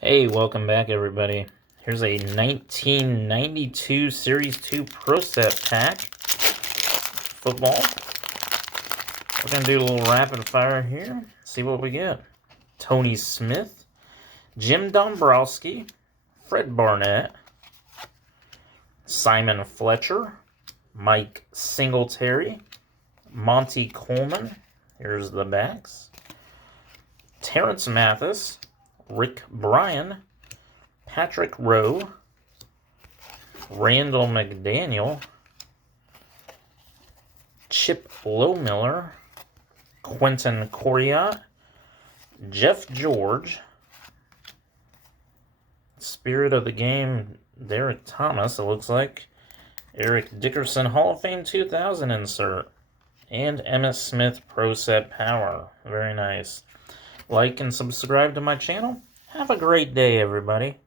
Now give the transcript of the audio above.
Hey, welcome back, everybody. Here's a 1992 Series 2 Pro Set pack. Football. We're going to do a little rapid fire here. See what we get. Tony Smith. Jim Dombrowski. Fred Barnett. Simon Fletcher. Mike Singletary. Monty Coleman. Here's the backs. Terrence Mathis. Rick Bryan, Patrick Rowe, Randall McDaniel, Chip Lowmiller, Quentin Coriat, Jeff George, Spirit of the Game, Derek Thomas, it looks like, Eric Dickerson Hall of Fame 2000 insert, and Emmitt Smith Pro Set Power. Very nice. Like and subscribe to my channel. Have a great day, everybody.